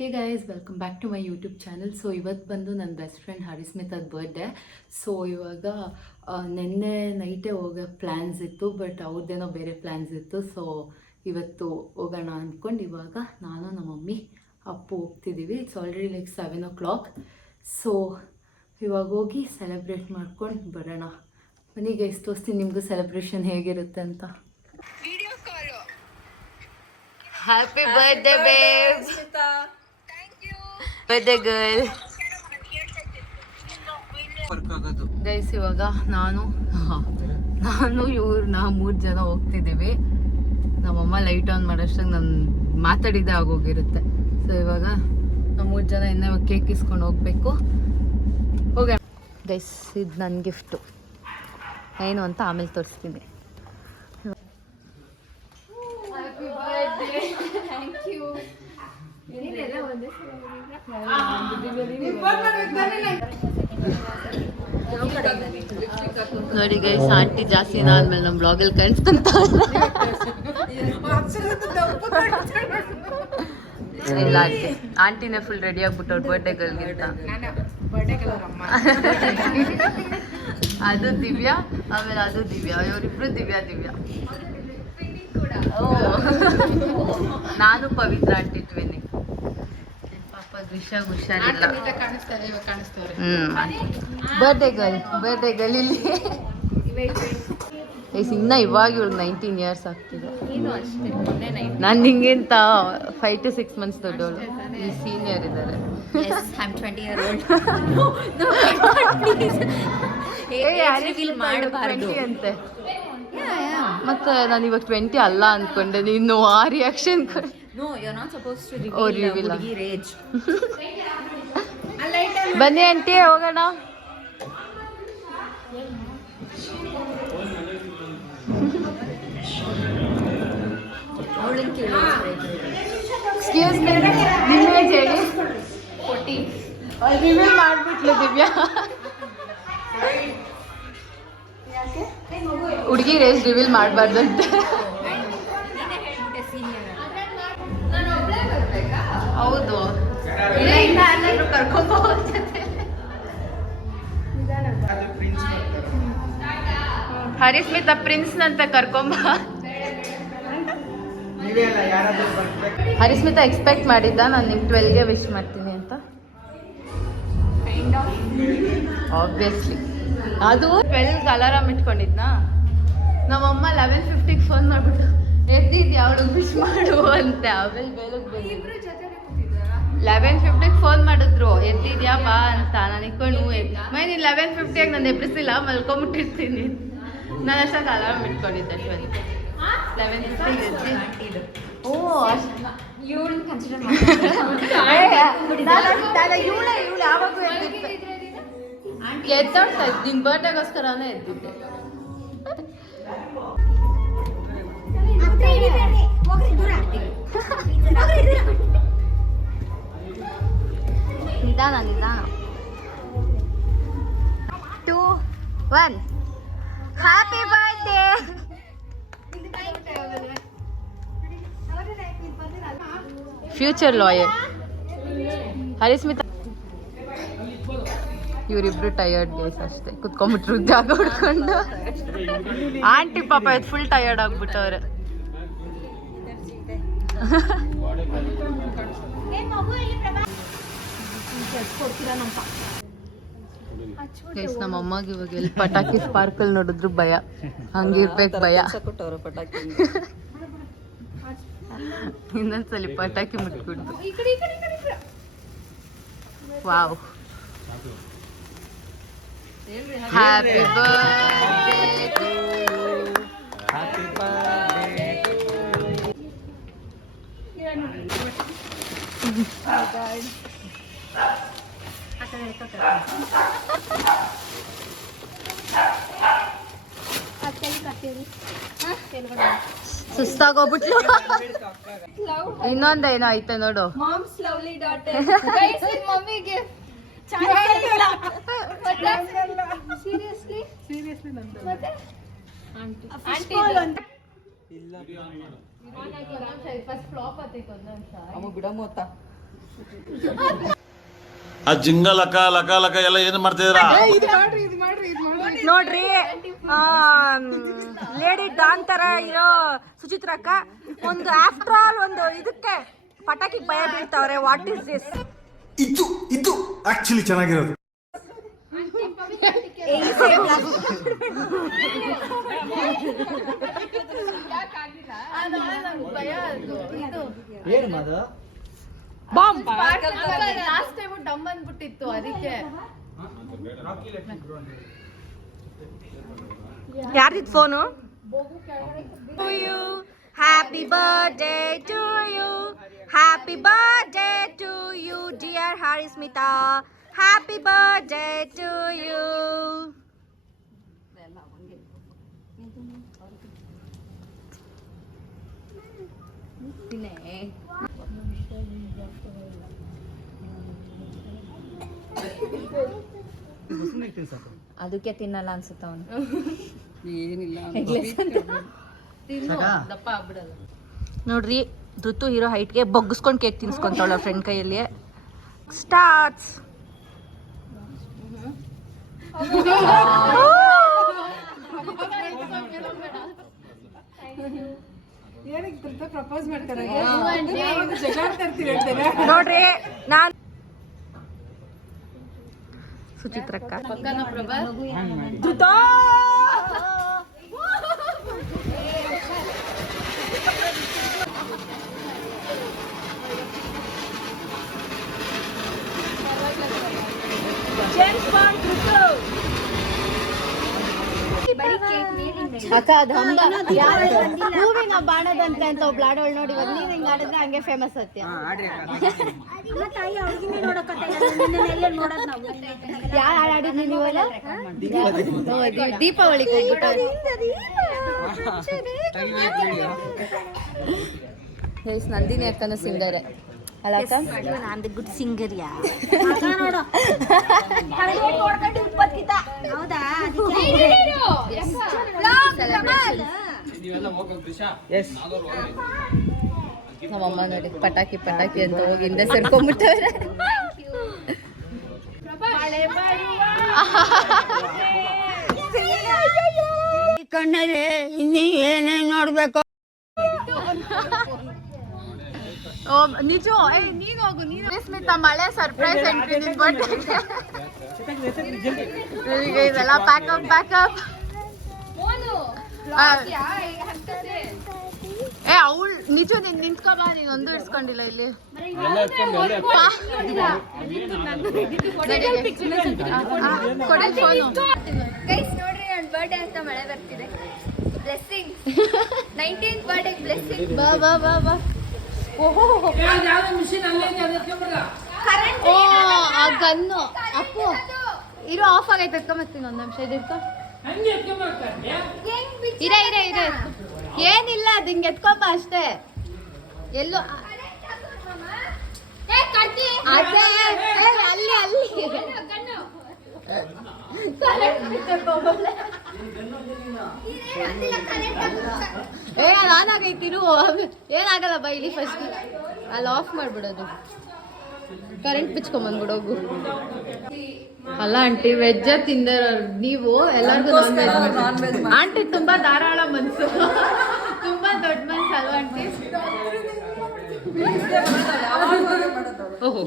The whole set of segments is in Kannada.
Hey guys, welcome back to my YouTube channel. So ಇವತ್ತು ಬಂದು ನನ್ನ ಬೆಸ್ಟ್ ಫ್ರೆಂಡ್ ಹರಿಸ್ಮಿತಾದ ಬರ್ಡೇ. ಸೊ ಇವಾಗ ನಿನ್ನೆ ನೈಟೇ ಹೋಗೋ ಪ್ಲ್ಯಾನ್ಸ್ ಇತ್ತು, ಬಟ್ ಅವ್ರದ್ದೇನೋ ಬೇರೆ ಪ್ಲ್ಯಾನ್ಸ್ ಇತ್ತು. ಸೊ ಇವತ್ತು ಹೋಗೋಣ ಅಂದ್ಕೊಂಡು ಇವಾಗ ನಾನು ನಮ್ಮ ಮಮ್ಮಿ ಅಪ್ಪು ಹೋಗ್ತಿದ್ದೀವಿ. It's already like 7 o'clock. So ಇವಾಗ ಹೋಗಿ ಸೆಲೆಬ್ರೇಟ್ ಮಾಡ್ಕೊಂಡು ಬರೋಣ. ಬನ್ನಿ ಗೈಸ್, ತೋರಿಸ್ತೀನಿ ನಿಮಗೂ ಸೆಲೆಬ್ರೇಷನ್ ಹೇಗಿರುತ್ತೆ ಅಂತ. Happy birthday babe, birthday girl. Guys ಇವಾಗ ನಾನು ಇವ್ರನ್ನ 3 ಜನ ಹೋಗ್ತಿದ್ದೀವಿ. ನಮ್ಮಮ್ಮ ಲೈಟ್ ಆನ್ ಮಾಡೋಷ್ಟಾಗ ನಾನು ಮಾತಾಡಿದ್ದೆ ಆಗೋಗಿರುತ್ತೆ. ಸೊ ಇವಾಗ ನಾವು 3 ಜನ ಇನ್ನೂ ಕೇಕ್ ಇಸ್ಕೊಂಡು ಹೋಗ್ಬೇಕು. ಹೋಗೋಣ ಗೈಸ್. ಇದು ನನ್ನ ಗಿಫ್ಟು, ಏನು ಅಂತ ಆಮೇಲೆ ತೋರಿಸ್ತೀನಿ. ನೋಡಿ ಗೈಸ್, ಆಂಟಿ ಜಾಸ್ತಿ ಆದ್ಮೇಲೆ ನಮ್ಮ ಬ್ಲಾಗಲ್ಲಿ ಕಾಣಿಸ್ತಂತ ಇಲ್ಲ. ಆಂಟಿನೇ ಫುಲ್ ರೆಡಿ ಆಗ್ಬಿಟ್ಟವ್ರು ಬರ್ಡೇ ಗರ್ಲ್ಗಿಂತ. ಅದು ದಿವ್ಯಾ, ಆಮೇಲೆ ಅದು ದಿವ್ಯಾ, ಇವರಿಬ್ರು ದಿವ್ಯಾ. ನಾನು ಪವಿತ್ರ ಆಂಟಿ ಟ್ವಿನ್ನಿ. ಪಾಪ ರಿಷಾಗ್ ಹುಷಾರಿಲ್ಲ. ಬರ್ಡೇ ಗರ್ಲ್ ಇಲ್ಲಿ. ಇನ್ನ ಇವಾಗ ಇವ್ಳಿಗೆ 19 years ಆಗ್ತಿದೆ. ನಾನು ನಿಂಗಿಂತ 5 to 6 months ದೊಡ್ಡವಳು. ಈ ಸೀನಿಯರ್ ಇದ್ದಾರೆ. ಅಂತೆ. ಮತ್ತೆ ನಾನು ಇವಾಗ 20 ಅಲ್ಲ ಅನ್ಕೊಂಡೆ. ನೀನು ಆ ರಿಯಾಕ್ಷನ್. ಬನ್ನಿ ಆಂಟಿ ಹೋಗೋಣ. ಎಕ್ಸ್ಕ್ಯೂಸ್ ಮೀ, ನಿಮ್ಮ ಏಜ್ ಹೇಳಿ. 40. ರಿವೀಲ್ ಮಾಡ್ಬಿಟ್ಲು ದಿವ್ಯಾ. ಹುಡುಗಿ ರೇಜ್ ರಿವೀಲ್ ಮಾಡಬಾರ್ದಂತೆ. ಹೌದು, ಹರಿಸ್ಮಿತಾ ಪ್ರಿನ್ಸ್ ನಂತ ಕರ್ಕೊಂಬ. ಹರಿಸ್ಮಿತಾ ಎಕ್ಸ್ಪೆಕ್ಟ್ ಮಾಡಿದ್ದ ನಾನು ನಿಮ್ಗೆ 12ಗೆ ವಿಶ್ ಮಾಡ್ತೀನಿ ಅಂತ. ಆಬ್ವಿಯಸ್ಲಿ ಅದು 12ಗೆ ಅಲಾರಾಮ್ ಇಟ್ಕೊಂಡಿದ್ನಾ. ನಮ್ಮಮ್ಮ 11:50ಗೆ ಫೋನ್ ಮಾಡ್ಬಿಟ್ಟು ಎದ್ದಿದ್ಯಾ ಅವಳಿಗೆ ವಿಶ್ ಮಾಡು ಅಂತ. ಆಮೇಲೆ ಬೆಳಗ್ಗೆ 11:50ಗೆ ಫೋನ್ ಮಾಡಿದ್ರು, ಎದ್ದಿದ್ಯಾ ಬಾ ಅಂತ. ನಾನು ಇಟ್ಕೊಂಡು ಮೈನ್ 11:50 ನಾನು ಎಬ್ಬಿಸಿಲ್ಲ, ಮಲ್ಕೊಂಬಿಟ್ಟಿರ್ತೀನಿ. ನಾನು ಅಷ್ಟೊಂದು ಅಲಾರಾಮ್ ಇಟ್ಕೊಂಡಿದ್ದೆ 11:50 ಎದ್ದಿ. ಓ ಇವಳು ಕನ್ಸಿಡರ್ ಇವಳು ಯಾವಾಗೂ ಎದ್ದೋಡ್ತಾ ಇದ್ದು. ನಿನ್ನ ಬರ್ಡೇಗೋಸ್ಕರನೇ ಎದ್ದಿದ್ದೆ. ನಿಧಾನ 2, 1. Happy birthday. Future lawyer Harismita. ಇವರಿಬ್ರು ಟಯರ್ಡ್ ಗೈಸ್ ಅಷ್ಟೇ, ಕುತ್ಕೊಂಡ್ಬಿಟ್ರು ಜಾಗ ಹೊಡ್ಕೊಂಡು. ಆಂಟಿ ಪಾಪ ಇದು ಫುಲ್ ಟಯರ್ಡ್ ಆಗ್ಬಿಟ್ಟವ್ರೆ. ಗೈಸ್ ನಮ್ಮ ಅಮ್ಮಗೆ ಇವಾಗ ಎಲ್ಲಿ ಪಟಾಕಿ ಸ್ಪಾರ್ಕಲ್ ನೋಡಿದ್ರು ಭಯ, ಹಂಗಿರ್ಬೇಕು ಭಯ. ಇನ್ನೊಂದ್ಸಲಿ ಪಟಾಕಿ ಮುಟ್ಬಿಡ್ತು. Wow. Happy birthday to you. Happy birthday to you. ಸುಸ್ತಾಗೋಗ್ಬಿಟ್ಲು. ಇನ್ನೊಂದೇನೋ ಐತೆ ನೋಡು. ಅಮ್ಮ ಬಿಡಮೋತ ಆ ಜಿಂಗ ಲಕ ಲಕ ಲಕ ಎಲ್ಲ ಏನು ಮಾಡ್ತಿದ್ದೀರಾ? ನೋಡ್ರಿ ಲೇಡಿ ಡಾನ್ ತರ ಇರೋ ಸುಚಿತ್ರಕ್ಕ ಒಂದು ಆಫ್ಟರ್ ಆಲ್ ಒಂದು ಇದಕ್ಕೆ ಪಟಾಕಿ ಭಯ ಬೀಳ್ತಾವ್ರೆ. What is this? ಇದು ಆಕ್ಚುಲಿ ಚೆನ್ನಾಗಿರೋದು. ಬಾಂಬ್ ಲಾಸ್ಟ್ ಟೈಮ್ ಡಮ್ ಅಂದ್ಬಿಟ್ಟಿತ್ತು ಅದಕ್ಕೆ. ಯಾರ್ದಿದ್ phone? Happy birthday to you, happy birthday to you dear Harismita, happy birthday to you. ಅದಕ್ಕೆ ತಿನ್ನಲ್ಲ ಅನ್ಸುತ್ತ ಅವನು. ದಪ್ಪ ಆಗ್ಬಿಡಲ್ಲ. ನೋಡ್ರಿ ಋತು ಹೀರೋ ಹೈಟ್ಗೆ ಬಗ್ಗಿಸ್ಕೊಂಡು ಕೇಕ್ ತಿನ್ಸ್ಕೊಂತಾವಳ ಫ್ರೆಂಡ್ ಕೈಯಲ್ಲಿ. ಸ್ಟಾರ್ಟ್ಸ್. ನೋಡ್ರಿ ನಾನ್ ಸುಚಿತ್ರಕ್ಕ ಧೃತ ಅಕ್ಕ ಅದು ಹಂಗ ಹೂವಿನ ಬಾಣದಂತೆ ಅಂತ ಒಬ್ಳು ಆಡೋಳು ನೋಡಿ. ಇವಾಗ ನೀವ್ ಹಿಂಗ್ ಆಡಿದ್ರೆ ಹಂಗೆ ಫೇಮಸ್ ಸತ್ಯ. ಯಾರು ಆಡಿದ್ನಿ ನೀವಲ್ಲ? ದೀಪಾವಳಿ ನಂದಿನಿ ಅಕ್ಕನ ಸಿಂಗರ್ ಅಲ್ಲ ಅಕ್ಕ? ನಾನು ಗುಡ್ ಸಿಂಗರ್ ಯಾ. ನಮ್ಮಮ್ಮ ನೋಡಿ ಪಟಾಕಿ ಪಟಾಕಿ ಅಂತ ಹೋಗಿ ಹಿಂದೆ ಸೇರ್ಕೊಂಡ್ಬಿಟ್ಟವ್ರೆ. ಕಣ್ಣಲ್ಲಿ ಇನ್ನೀ ಏನೇನ್ ನೋಡ್ಬೇಕು. ನಿಜ ನೀನು ಹೋಗು. ನೀನು ಸ್ಮಿತಾ ಮಳೆ ಸರ್ಪ್ರೈಸ್ ಎಂಟ್ರಿ ನಿನ್ ಬರ್ಡೇ. ಇದೆಲ್ಲ ಪ್ಯಾಕಪ್ ಪ್ಯಾಕಪ್. ಅವಳು ನಿಜ ನೀನ್ ನಿಂತ್ಕೊಬಾ. ನೀನ್ ಒಂದು ಇಡ್ಸ್ಕೊಂಡಿಲ್ಲ ಇಲ್ಲಿ. ಗೈಸ್ ನೋಡ್ರಿ ನನ್ನ ಬರ್ಡೇ ಅಂತ ಮಳೆ ಬರ್ತಿದೆ. Blessing 19th birthday blessing. ಬಾ ಬಾ ಬಾ ಬಾ. ಓ ಆ ಗನ್ನು ಅಪ್ಪು ಇರೋ ಆಫ್ ಆಗೈತೆ. ಎತ್ಕೊಂಬರ್ತೀನಿ ಒಂದ್ ನಿಮಿಷ. ಇದು ಇಟ್ಕೊ. ಇರ ಇರ ಇರ. ಏನಿಲ್ಲ ಅದು ಹಿಂಗೆ ಎತ್ಕೊಂಬ ಅಷ್ಟೇ. ಎಲ್ಲೋ ಅದೇ ಅಲ್ಲಿ ಅಲ್ಲಿ ಆನ್ ಆಗೈತಿರು. ಏನಾಗಲ್ಲ ಬಾ. ಇಲ್ಲಿ ಫಸ್ಟ್ ಅಲ್ಲಿ ಆಫ್ ಮಾಡ್ಬಿಡೋದು. ಕರೆಂಟ್ ಬಿಚ್ಕೊಂಬಂದ್ಬಿಡೋಗು. ಅಲ್ಲ ಆಂಟಿ ವೆಜ್ಜ ತಿಂದಾರ ನೀವು ಎಲ್ಲರಿಗೂ ನಾನ್ ವೆಜ್. ಆಂಟಿ ತುಂಬಾ ಧಾರಾಳ ಮನ್ಸು, ತುಂಬಾ ದೊಡ್ಡ ಮನ್ಸು ಅಲ್ವಾ ಆಂಟಿ? ಓಹೋ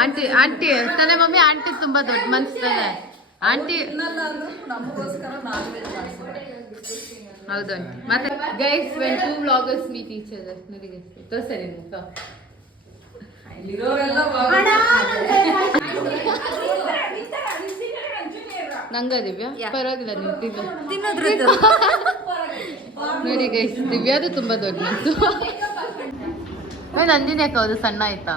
ಆಂಟಿ ಆಂಟಿ ತಾನೆ ಮಮ್ಮಿ. ಆಂಟಿ ತುಂಬಾ ದೊಡ್ಡ ಮನ್ಸು ತಾನೆ ಆಂಟಿ. ಹೌದು ಆಂಟಿ. ಮತ್ತೆ guys when two vloggers meet each other ನೋಡಿ ಗೈಸ್ ತೋರಿಸ್ತಾರೆ ಮುಖ. ನಂಗ ದಿವ್ಯಾ ಪರವಾಗಿಲ್ಲ ನೀವು ತಿನ್ನೋದು ನೋಡಿ ಗೈಸ್. ದಿವ್ಯಾದು ತುಂಬಾ ದೊಡ್ಡ ಮನ್ಸು. ನಂದಿನಿ ಯಾಕೆ ಹೌದು ಸಣ್ಣ ಆಯ್ತಾ?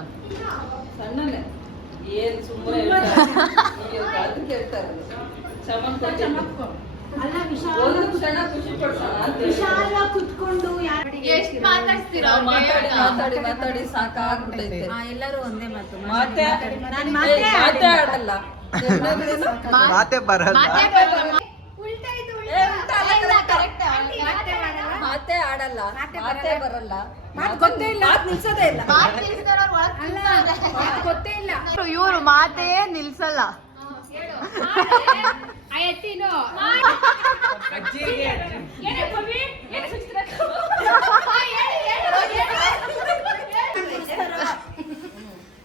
ಎಷ್ಟು ಮಾತಾಡ್ತೀರಾ? ಮಾತಾಡಿ ಸಾಕಾಗ್ಬಿಟ್ಟೈತೆ. ಎಲ್ಲರೂ ಒಂದೇ ಮಾತು. ಮಾತೇ ಆಡಲ್ಲ. ಮಾತೆ ಬರಲ್ಲ. ಮಾತೇ ಆಡಲ್ಲ. ಮಾತೇ ಬರಲ್ಲ. ಮಾತು ಗೊತ್ತೇ ಇಲ್ಲ. ನಿಲ್ಸೋದೇ ಇಲ್ಲ. ಗೊತ್ತೇ ಇಲ್ಲ. ಇವ್ರು ಮಾತೇ ನಿಲ್ಸಲ್ಲ.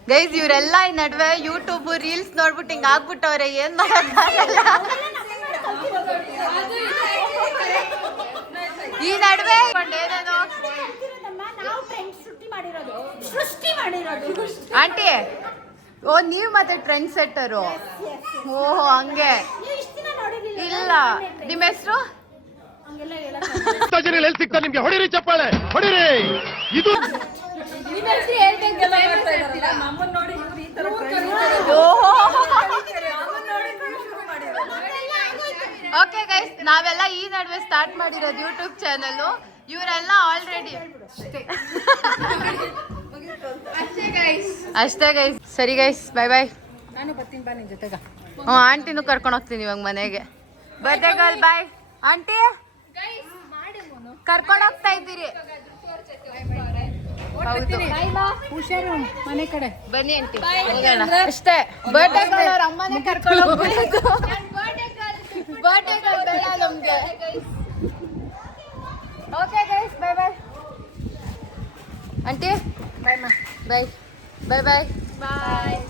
ಗೈಸ್ ಇವರೆಲ್ಲ ಈ ನಡುವೆ ಯೂಟ್ಯೂಬ್ ರೀಲ್ಸ್ ನೋಡ್ಬಿಟ್ಟು ಹಿಂಗ್ ಆಗ್ಬಿಟ್ಟವ್ರೆ, ಏನ್ ಮಾಡಕ್ಕಾಗಲ್ಲ. ಈ ನಡುವೆ ಏನೇನೋ ಆಂಟಿ, ಓ ನೀವ್ ಮತ್ತೆ ಟ್ರೆಂಡ್ ಸೆಟ್ಟರು. ಓಹೋ ಹಂಗೆ. ಇಲ್ಲ ನಿಮ್ಮ ಹೆಸರು? ಸಿಗ್ತಾ ನಿಮ್ಗೆ ಹೊಡಿರಿ ಚಪ್ಪಾಳೆ ಹೊಡಿರಿ. ಇದು ನಮ್ಮನ್ನ ನೋಡಿ ಇವ್ರು ಈ ತರ ಓಕೆ ಗೈಸ್, ನಾವೆಲ್ಲ ಈ ನಡುವೆ ಸ್ಟಾರ್ಟ್ ಮಾಡಿರೋದು ಯೂಟ್ಯೂಬ್ ಚಾನಲ್. ಇವರೆಲ್ಲ ಆಲ್ರೆಡಿ ಅಷ್ಟೇ ಗೈಸ್. ಸರಿ ಗೈಸ್, ಬಾಯ್ ಬಾಯ್. ನಾನು ಬರ್ತೀನಿ ಬಾ ನಿನ್ ಜೊತೆಗ. ಹ್ಞೂ, ಆಂಟಿನೂ ಕರ್ಕೊಂಡು ಹೋಗ್ತೀನಿ ಇವಾಗ ಮನೆಗೆ. Birthday girl boy. ಆಂಟಿ ಕರ್ಕೊಂಡು ಹೋಗ್ತಾ ಇದ್ದೀರಿ. ಹೌದು, ಹುಷಾರು ಮನೆ ಕಡೆ. ಬನ್ನಿ ಆಂಟಿ ಅಷ್ಟೇ. ಬರ್ಡೇ ಗರ್ಲ್ ಅವ್ರ ಅಮ್ಮನೇ ಕರ್ಕೊಂಡು ಹೋಗ್ಬೇಕು. ಬರ್ಡೇ ಗರ್ಲ್ ಬೇಡ ನಮ್ಗೆ. ಓಕೆ ಗೈಸ್, ಬಾಯ್ ಬಾಯ್. ಆಂಟಿ ಬಾಯ್ ಬಾಯ್ ಬಾಯ್ ಬಾಯ್ ಬಾಯ್.